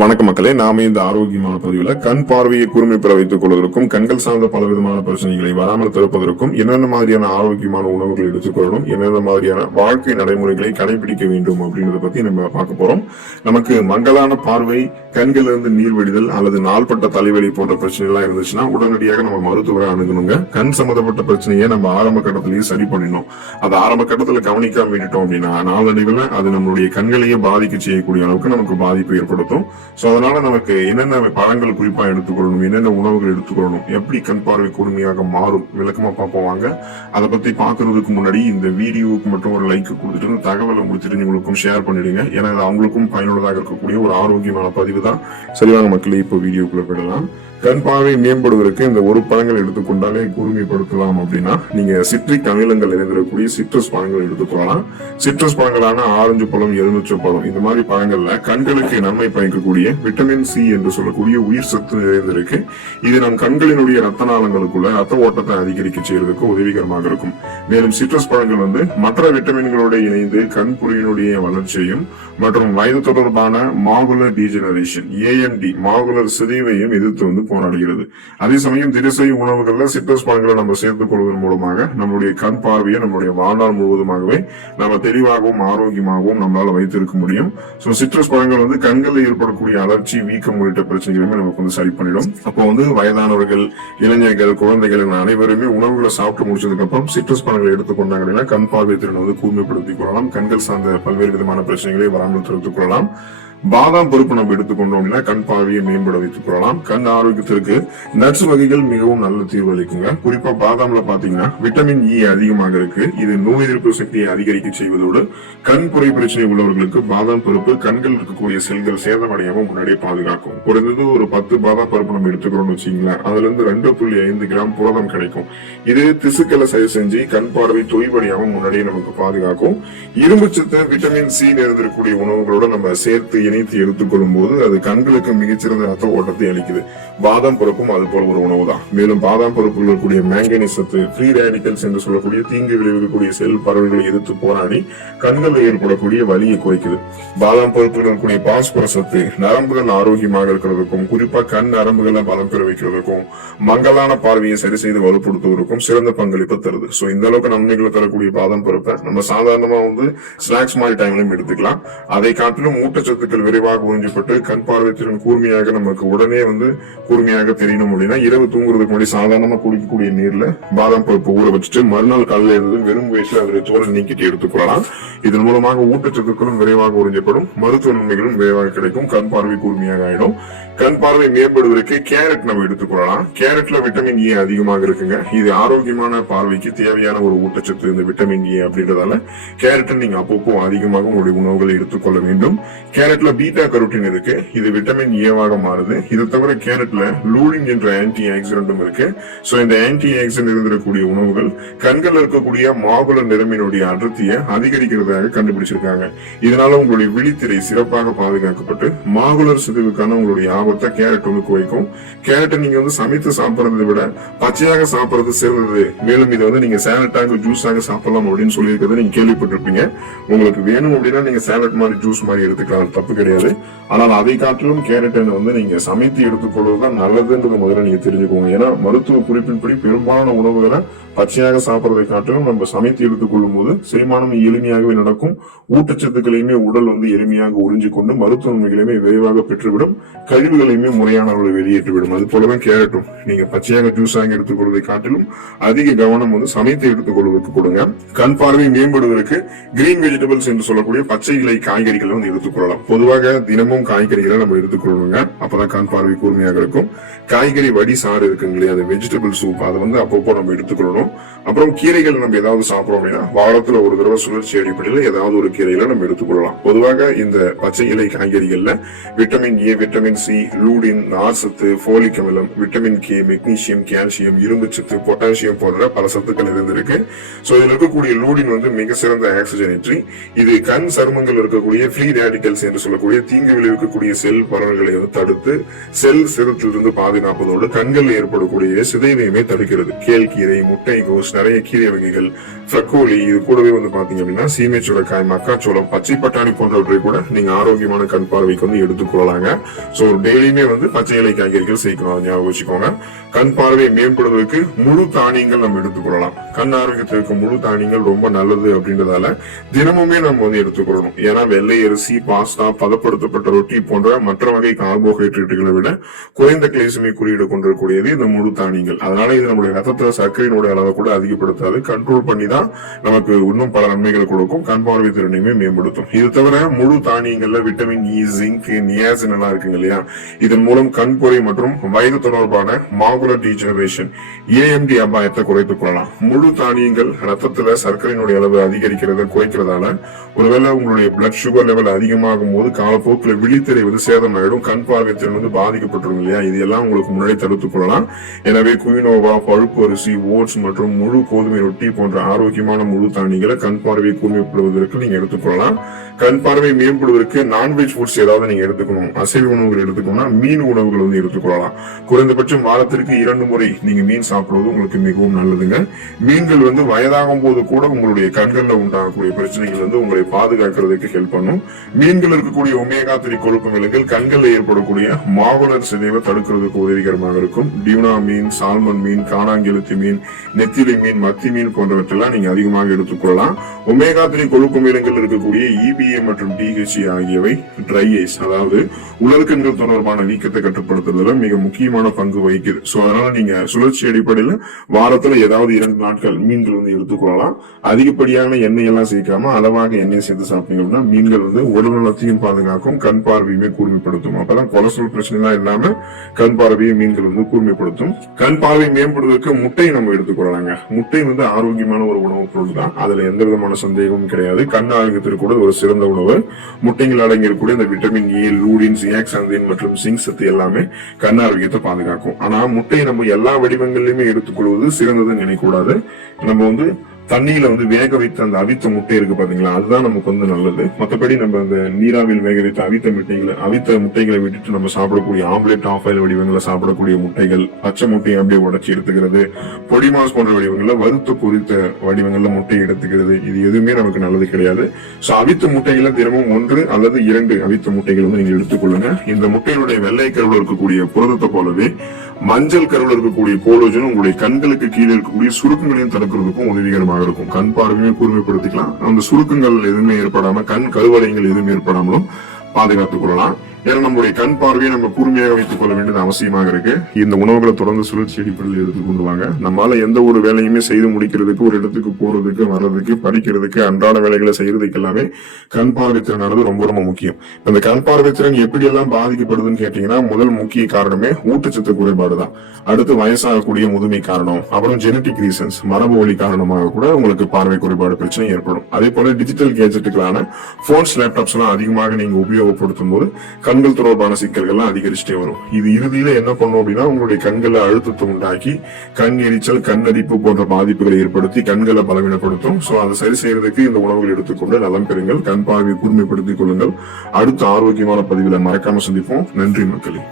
வணக்க மக்களே, நாம இந்த ஆரோக்கியமான பதிவுல கண் பார்வையை கூர்மை பெற வைத்துக் கொள்வதற்கும் கண்கள் சார்ந்த பல விதமான பிரச்சனைகளை வராமல் தடுப்பதற்கும் என்னென்ன மாதிரியான ஆரோக்கியமான உணவுகளை எடுத்துக்கொள்ளணும், என்னென்ன மாதிரியான வாழ்க்கை நடைமுறைகளை கடைபிடிக்க வேண்டும் அப்படின்றத பத்தி நம்ம பார்க்க போறோம். நமக்கு மங்கலான பார்வை, கண்கள் இருந்து நீர் வடிதல் அல்லது நாள்பட்ட தலைவலி போன்ற பிரச்சனை எல்லாம் இருந்துச்சுன்னா உடனடியாக நம்ம மருத்துவரை அணுகணுங்க. கண் சம்பந்தப்பட்ட பிரச்சனையை நம்ம ஆரம்ப கட்டத்திலேயே சரி பண்ணிடணும். அது ஆரம்ப கட்டத்துல கவனிக்காம விட்டுட்டோம் அப்படின்னா நாளடைவில் அது நம்மளுடைய கண்களையே பாதிக்க செய்யக்கூடிய அளவுக்கு நமக்கு பாதிப்பு ஏற்படுத்தும். சோ அதனால நமக்கு என்னென்ன பழங்கள் குறிப்பா எடுத்துக்கொள்ளணும், என்னென்ன உணவுகள் எடுத்துக்கொள்ளணும், எப்படி கண் பார்வை கூர்மையாக மாறும் விளக்கமா பார்ப்போம் வாங்க. அதை பத்தி பாக்குறதுக்கு முன்னாடி இந்த வீடியோவுக்கு மட்டும் ஒரு லைக் கொடுத்துட்டு தகவலை உங்களுக்கு தெரிஞ்சவங்களுக்கும் ஷேர் பண்ணிடுங்க. ஏன்னா அது அவங்களுக்கும் பயனுள்ளதாக இருக்கக்கூடிய ஒரு ஆரோக்கியமான பதிவு தான். சரியான மக்களே, இப்போ வீடியோக்குள்ள போயிடலாம். கண் பார்வை மேம்படுவதற்கு இந்த ஒரு பழங்கள் எடுத்துக்கொண்டாலே கூர்மைப்படுத்தலாம் அப்படின்னா நீங்க சிட்ரிக் அமிலங்கள் நிறைந்திருக்கக்கூடிய சிட்ரஸ் பழங்கள் எடுத்துக்கொள்ளலாம். சிட்ரஸ் பழங்களான ஆரஞ்சு பழம், எலுமிச்சை பழம், இந்த மாதிரி பழங்கள்ல கண்களுக்கு நன்மை பயக்கக்கூடிய விட்டமின் சி என்று சொல்லக்கூடிய உயிர் சத்து நிறைந்திருக்கு. இது நம் கண்களினுடைய ரத்த நாளங்களுக்குள்ள ரத்த ஓட்டத்தை அதிகரிக்க செய்யறதுக்கு உதவிகரமாக இருக்கும். மேலும் சிட்ரஸ் பழங்கள் மற்ற விட்டமின்களோட இணைந்து கண் புரியினுடைய வளர்ச்சியையும் மற்றும் வயது தொடர்பான மாகுலர் டீஜெனரேஷன் AMD மாகுலர் சிதைவையும் எதிர்த்து போராடுகிறது. அதே சமயம் தினசரி உணவுகள்ல சிட்ரஸ் பழங்களை நம்ம சேர்த்துக் கொள்வதன் மூலமாக நம்மளுடைய கண் பார்வையை நம்மளுடைய வாழ்நாள் முழுவதுமாகவே நம்ம தெளிவாகவும் ஆரோக்கியமாகவும் நம்மளால வைத்திருக்க முடியும். சோ சிட்ரஸ் பழங்கள் கண்களில் ஏற்படக்கூடிய அலர்ச்சி, வீக்கம் உள்ளிட்ட பிரச்சனைகளுமே நமக்கு சரி பண்ணிடும். அப்போ வயதானவர்கள், இளைஞர்கள், குழந்தைகள் அனைவருமே உணவுகளை சாப்பிட்டு முடிச்சதுக்கு அப்புறம் சிட்ரஸ் பழங்களை எடுத்துக்கொண்டாங்க கண் பார்வை திறனை கூர்மைப்படுத்திக் கொள்ளலாம். கண்கள் சார்ந்த பல்வேறு விதமான பிரச்சனைகளை வராமல் தடுத்துக் கொள்ளலாம். பாதாம் பருப்பு நம்ம எடுத்துக்கொண்டோம் அப்படின்னா கண் பார்வையை மேம்பட வைத்துக் கொள்ளலாம். கண் ஆரோக்கியத்திற்கு நட்ஸ் வகைகள் மிகவும் நல்ல தீர்வு அளிக்குங்க. குறிப்பா பாதாம்ல பாத்தீங்கன்னா விட்டமின் E அதிகமாக இருக்கு. இது நோய் எதிர்ப்பு சக்தியை அதிகரிக்க செய்வதோடு கண் புரை பிரச்சனை உள்ளவர்களுக்கு பாதாம் பருப்பு கண்கள் இருக்கக்கூடிய செல்கள் சேதமடையாம முன்னாடியே பாதுகாக்கும். குறைந்தது ஒரு 10 பாதாம் பருப்பு நம்ம எடுத்துக்கிறோம்னு வச்சுங்களேன், அதுல இருந்து 2.5 கிராம் புரதம் கிடைக்கும். இது திசுக்களை சரி செஞ்சு கண் பார்வை தொய்வடையாம முன்னாடியே நமக்கு பாதுகாக்கும். இரும்பு சத்து, விட்டமின் C நிறைந்திருக்கக்கூடிய உணவுகளோட நம்ம சேர்த்து இணைத்து எடுத்துக்கொள்ளும் போது அது கண்களுக்கு மிகச்சிறந்த ரத்த ஓட்டத்தை அளிக்குது. பாதாம் பருப்பும் அது போல ஒரு உணவு தான். மேலும் பாதாம் பருப்பில் இருக்கக்கூடிய மேங்கனீஸ் சத்து ஃப்ரீ ரேடிக்கல்ஸ் என்று சொல்லக்கூடிய தீங்கு விளைவிக்கக்கூடிய செல் பரவல்களை எதிர்த்து போராடி கண்களில் ஏற்படக்கூடிய வலியை குறைக்குது. பாதாம் பருப்பில் இருக்கக்கூடிய பாஸ்பரஸ் சத்து நரம்புகள் ஆரோக்கியமாக இருக்கிறதுக்கும், குறிப்பா கண் நரம்புகளை பலம் பெற வைக்கிறதுக்கும், மங்கலான பார்வையை சரி செய்து வலுப்படுத்துவதற்கும் சிறந்த பங்களிப்பு தருது. சோ இந்த அளவுக்கு நன்மைகளை தரக்கூடிய பாதாம் பருப்பை நம்ம சாதாரணமா ஸ்நாக்ஸ் மாதிரி டைம்லயும் எடுத்துக்கலாம். அதை காட்டிலும் ஊட்டச்சத்துக்கள் விரைவாக உறிஞ்சப்பட்டு கண் பார்வை திறன் கூர்மையாக நமக்கு உடனே கூர்மையாக தெரியணும் அப்படின்னா இரவு தூங்குறதுக்கு முன்னாடி சாதாரணமா குடிக்கக்கூடிய நீர்ல பாதாம் பருப்பு ஊற வச்சுட்டு மறுநாள் காலையில இருந்து வெறும் வயசுல அதோட தோலை நீக்கிட்டு எடுத்துக்கொள்ளலாம். இதன் மூலமாக ஊட்டச்சத்துக்களும் விரைவாக உறிஞ்சப்படும், மருத்துவ நன்மைகளும் விரைவாக கிடைக்கும், கண் பார்வை கூர்மையாக ஆயிடும். கண் பார்வை மேம்படுவதற்கு கேரட் நம்ம எடுத்துக்கொள்ளலாம். கேரட்ல விட்டமின் E அதிகமாக இருக்குங்க. இது ஆரோக்கியமான பார்வைக்கு தேவையான ஒரு ஊட்டச்சத்து இந்த விட்டமின் E அப்படின்றதால கேரட்டை நீங்க அப்பப்போ அதிகமாக உங்களுடைய உணவுகளை எடுத்துக்கொள்ள வேண்டும். கேரட்ல பீட்டா கரோட்டின் இருக்கு. இது விட்டமின் ஏவாக மாறுது. இதை தவிர கேரட்ல லூடின் என்ற ஆன்டி ஆக்சிடென்டும் இருக்கு. சோ இந்த ஆன்டி ஆக்சிடென்ட் இருந்திருக்கக்கூடிய உணவுகள் கண்கள் இருக்கக்கூடிய மாகுலர் நிறமினுடைய அடர்த்தியை அதிகரிக்கிறதாக கண்டுபிடிச்சிருக்காங்க. இதனால உங்களுடைய விழித்திரை சிறப்பாக பாதுகாக்கப்பட்டு மாகுலர் சிதைவுக்கான உங்களுடைய ஆபத்தை கேரட் குறைக்கும். கேரட்டை நீங்க சமைத்து சாப்பிடுறதை விட பச்சையாக சாப்பிடுறது சிறந்தது. மேலும் இதை நீங்க சேலட்டாக ஜூஸாக சாப்பிடலாம் அப்படின்னு சொல்லியிருக்கிறத நீங்க கேள்விப்பட்டிருப்பீங்க. உங்களுக்கு வேணும் அப்படின்னா நீங்க சேலட் மாதிரி ஜூஸ் மாதிரி எடுத்துக்கலாம், தப்பு கிடையாது. ஆனால் அதை காட்டிலும் கேரட்டை நீங்க சமைத்து எடுத்துக்கொள்வதுதான் நல்லதுன்றது முதல்ல நீங்க தெரிஞ்சுக்கோங்க. ஏன்னா மருத்துவ குறிப்பின்படி பெரும்பாலான உணவுகளை பச்சையாக சாப்பிடுறதை காட்டிலும் நம்ம சமைத்து எடுத்துக்கொள்ளும் போது செரிமானம் எளிமையாகவே நடக்கும். ஊட்டச்சத்துக்களையுமே உடல் எளிமையாக உறிஞ்சு கொண்டு மருத்துவ நன்மைகளையுமே விரைவாக பெற்றுவிடும், கழிவுகளையுமே முறையான அளவில் வெளியேற்றிவிடும். அது போலதான் கேரட்டும் நீங்க பச்சையாக ஜூஸாக எடுத்துக்கொள்வதை காட்டிலும் அதிக கவனம் சமைத்து எடுத்துக்கொள்வதற்கு கொடுங்க. கண் பார்வை மேம்படுவதற்கு கிரீன் வெஜிடபிள்ஸ் என்று சொல்லக்கூடிய பச்சை இலை காய்கறிகளை எடுத்துக்கொள்ளலாம். பொதுவாக தினமும் காய்கறிகளை நம்ம எடுத்துக்கொள்ளணுங்க. அப்பதான் கண் பார்வை கூர்மையாக இருக்கும். காய்கறி வடி சாறு இருக்குங்க இல்லையா, அது வெஜிடபிள் சூப், அதை அப்பப்போ நம்ம எடுத்துக்கொள்ளணும். அப்புறம் கீரைகள் நம்ம ஏதாவது சாப்பிடுறோம் அப்படின்னா வாரத்துல ஒரு தடவை சுழற்சி அடிப்படையில் ஏதாவது ஒரு கீரைகளை நம்ம எடுத்துக்கொள்ளலாம். பொதுவாக இந்த பச்சை இலை காய்கறிகள்ல vitamin A, vitamin C, lutein, நார் சத்து, போலிக் அமிலம், விட்டமின் K, மெக்னீசியம், கால்சியம், இரும்பு சத்து, பொட்டாசியம் போன்ற பல சத்துக்கள் இருந்திருக்கு. சோ இதுல இருக்கக்கூடிய லூடின் மிக சிறந்த ஆக்சிஜனேற்றி. இது கண் சருமங்கள் இருக்கக்கூடிய ஃப்ரீ ரேடிக்கல்ஸ் என்று சொல்ல சொல்லக்கூடிய தீங்கு விளைவிக்கக்கூடிய செல் பரவல்களை வந்து தடுத்து செல் சிறுத்திலிருந்து பாதுகாப்பதோடு கண்கள் ஏற்படக்கூடிய சிதைவையுமே தடுக்கிறது. கேழ்கீரை, முட்டைகோஸ், நிறைய கீரை வகைகள், பிரக்கோலி, இது கூடவே வந்து பாத்தீங்க அப்படின்னா சீமை சுரைக்காய், மக்காச்சோளம், பச்சை பட்டாணி போன்றவற்றை கூட நீங்க ஆரோக்கியமான கண் பார்வைக்கு வந்து எடுத்துக்கொள்ளலாங்க. சோ டெய்லியுமே வந்து பச்சை இலை காய்கறிகள் சேர்க்கணும், ஞாபகம் வச்சுக்கோங்க. கண் பார்வையை மேம்படுவதற்கு முழு தானியங்கள் நம்ம எடுத்துக்கொள்ளலாம். கண் ஆரோக்கியத்திற்கு முழு தானியங்கள் ரொம்ப நல்லது அப்படின்றதால தினமுமே நம்ம வந்து எடுத்துக்கொள்ளணும். ஏன்னா வெள்ளை அரிசி, பாஸ்தா, பதப்படுத்தப்பட்ட ரொட்டி போன்ற மற்ற வகை கார்போஹைட்ரேட்டுகளை விட குறைந்த கிளைசெமிக் குறியீடு கொண்டிருக்கக்கூடியது இந்த முழு தானியங்கள். அதனால இது நம்முடைய ரத்தத்துல சர்க்கரையினுடைய அளவை கூட அதிகப்படுத்தாது, கண்ட்ரோல் பண்ணி தான் நமக்கு இன்னும் பல நன்மைகளை கொடுக்கும், கண் பார்வை திறனையுமே மேம்படுத்தும். இது தவிர முழு தானியங்கள்ல விட்டமின் இ, ஜிங்க், நியாசின் எல்லாம் இருக்குங்க இல்லையா, இதன் மூலம் கண்புரை மற்றும் வயது தொடர்பான மாகுலர் டீஜெனரேஷன், ஏஎம்டி அபாயத்தை குறைத்துக் கொள்ளலாம். முழு தானியங்கள் ரத்தத்துல சர்க்கரையினுடைய அளவு அதிகரிக்கிறத குறைக்கிறதால ஒருவேளை உங்களுடைய பிளட் சுகர் லெவல் அதிகமாகும் போது காலப்போக்கில் விழித்திரை வந்து சேதமாயிடும், கண் பார்வை திறன் வந்து பாதிக்கப்பட்டிருக்கும் இல்லையா, இது எல்லாம் உங்களுக்கு முன்னாடி தடுத்துக் கொள்ளலாம். எனவே குயினோவா, பழுப்பு அரிசி, ஓட்ஸ் மற்றும் முழு கோதுமை ரொட்டி போன்ற ஆரோக்கியமான முழு தானியங்களை கண் பார்வையை கூர்மைப்படுவதற்கு நீங்க எடுத்துக்கொள்ளலாம். கண் பார்வை மேம்படுவதற்கு நான்வெஜ் ஃபுட்ஸ் ஏதாவது நீங்க எடுத்துக்கணும், அசைவ உணவுகள் எடுத்துக்கணும்னா மீன் உணவுகள் வந்து எடுத்துக்கொள்ளலாம். குறைந்தபட்சம் வாரத்திற்கு 2 முறை நீங்க மீன் சாப்பிடுவது உங்களுக்கு மிகவும் நல்லதுங்க. மீன்கள் வந்து வயதாகும் போது கூட உங்களுடைய கண்கள்ல உண்டாகக்கூடிய பிரச்சனைகள் வந்து உங்களை பாதுகாக்கிறதுக்கு ஹெல்ப் பண்ணும். மீன்கள் இருக்கக்கூடிய ஒமேகா 3 கொழுப்பு விலங்குகள் கண்களில் ஏற்படக்கூடிய மாகுலர் சிதைவை தடுக்கிறதுக்கு உதவிகரமாக இருக்கும். டியூனா மீன், சால்மன் மீன், காணாங்கெழுத்தி மீன், நெத்திலி மீன், மத்தி மீன் போன்றவற்றெல்லாம் நீங்க அதிகமாக எடுத்துக்கொள்ளலாம். ஒமேகா 3 கொழுப்பு விலங்குகள் இருக்கக்கூடிய EPA மற்றும் DHA ஆகியவை ட்ரை ஐஸ், அதாவது உலர்கண்கள் தொடர்பான வீக்கத்தை கட்டுப்படுத்துறதுல மிக முக்கியமான பங்கு வகிக்குது. சோ அதனால நீங்க சுழற்சி அடிப்படையில் வாரத்துல ஏதாவது 2 நாட்கள் மீன்கள் வந்து எடுத்துக்கொள்ளலாம். அதிகப்படியான எண்ணெய் எல்லாம் சேர்க்காம அளவாக எண்ணெய் சேர்த்து சாப்பிட்டீங்க அப்படின்னா மீன்கள் வந்து உடல் நலத்தையும் பாதுகாக்கும், கண் பார்வையுமே கூர்மைப்படுத்தும். அப்பதான் கொலஸ்ட்ரால் பிரச்சனை எல்லாம் இல்லாம கண் பார்வையை மீன்கள் வந்து கூர்மைப்படுத்தும். கண் பார்வை மேம்படுவதற்கு முட்டை நம்ம எடுத்துக்கொள்ளலாங்க. முட்டை வந்து ஆரோக்கியமான ஒரு உணவுப் பொருள் தான், அதுல எந்த விதமான சந்தேகமும் கிடையாது. கண் ஆரோக்கியத்திற்கு கூட ஒரு சிறந்த உணவு. முட்டைகள் அடங்கியிருக்கக்கூடிய இந்த விட்டமின் ஏ, லூடின், சியாக்சாந்தின் மற்றும் சிங்க் சத்து எல்லாமே கண் ஆரோக்கியத்தை பாதுகாக்கும். ஆனா முட்டையை நம்ம எல்லா வடிவங்களிலுமே எடுத்துக்கொள்வது சிறந்ததுன்னு நினைக்கூடாது. நம்ம வந்து தண்ணியில வந்து வேக வைத்த அந்த அவித்த முட்டை இருக்கு பாத்தீங்களா, அதுதான் நமக்கு வந்து நல்லது. மற்றபடி நம்ம அந்த நீராவில் வேக வைத்த அவித்த முட்டைகளை விட்டுட்டு நம்ம சாப்பிடக்கூடிய ஆம்லெட், ஆஃப் ஆயில் வடிவங்களை சாப்பிடக்கூடிய முட்டைகள், பச்சை முட்டையை அப்படியே உடைச்சி எடுத்துக்கிறது, பொடி மாஸ் போன்ற வடிவங்கள்ல வறுத்த பொரித்த வடிவங்கள்ல முட்டை எடுத்துக்கிறது, இது எதுவுமே நமக்கு நல்லது கிடையாது. சோ அவித்த முட்டைகளை தினமும் 1 அல்லது 2 அவித்த முட்டைகள் வந்து நீங்க எடுத்துக்கொள்ளுங்க. இந்த முட்டையினுடைய வெள்ளை கருவில் இருக்கக்கூடிய புரதத்தை போலவே மஞ்சள் கருவில் இருக்கக்கூடிய கோலோஜனும் உங்களுடைய கண்களுக்கு கீழே இருக்கக்கூடிய சுருக்கங்களையும் தடுக்கிறதுக்கும் உதவிகரமாக இருக்கும். கண் பார்வையை கூர்மைப்படுத்திக்கலாம். அந்த சுருக்கங்கள் எதுவுமே ஏற்படாம, கண் கருவளையங்கள் எதுவுமே ஏற்படாமலும் பாதுகாத்துக் கொள்ளலாம். ஏன்னா நம்முடைய கண் பார்வையை நம்ம கூர்மையாக வைத்துக் கொள்ள வேண்டியது அவசியமாக இருக்கு. இந்த உணவுகளை தொடர்ந்து சுழற்சி அடிப்படையில் எடுத்துக்கொண்டு வாங்க. நம்மளால எந்த ஒரு வேலையுமே செய்து முடிக்கிறதுக்கு, ஒரு இடத்துக்கு போறதுக்கு, வர்றதுக்கு, படிக்கிறதுக்கு, அன்றாட வேலைகளை செய்யறதுக்கு எல்லாமே கண் பார்வை திறனானது ரொம்ப ரொம்ப முக்கியம். இந்த கண் பார்வை திறன் எப்படி எல்லாம் பாதிக்கப்படுதுன்னு கேட்டீங்கன்னா, முதல் முக்கிய காரணமே ஊட்டச்சத்து குறைபாடு தான். அடுத்து வயசாகக்கூடிய முதுமை காரணம், அப்புறம் ஜெனட்டிக் ரீசன்ஸ், மரபு வழி காரணமாக கூட உங்களுக்கு பார்வை குறைபாடு பிரச்சனை ஏற்படும். அதே போல டிஜிட்டல் கேஜெட்டுகளான போன்ஸ், லேப்டாப்ஸ் எல்லாம் அதிகமாக நீங்க உபயோகப்படுத்தும் போது கண்கள் தொடர்பான சிக்கல்கள்லாம் அதிகரிச்சுட்டே வரும். இது இறுதியில என்ன பண்ணும் அப்படின்னா, உங்களுடைய கண்களை அழுத்தத்தை உண்டாக்கி கண் எரிச்சல், கண்ணரிப்பு போன்ற பாதிப்புகளை ஏற்படுத்தி கண்களை பலவீனப்படுத்தும். சோ அதை சரி செய்யறதுக்கு இந்த உணவுகள் எடுத்துக்கொண்டு நலம் பெறுங்கள், கண் பார்வையை கூர்மைப்படுத்திக் கொள்ளுங்கள். அடுத்த ஆரோக்கியமான பதிவுல மறக்காம சந்திப்போம். நன்றி மக்களே.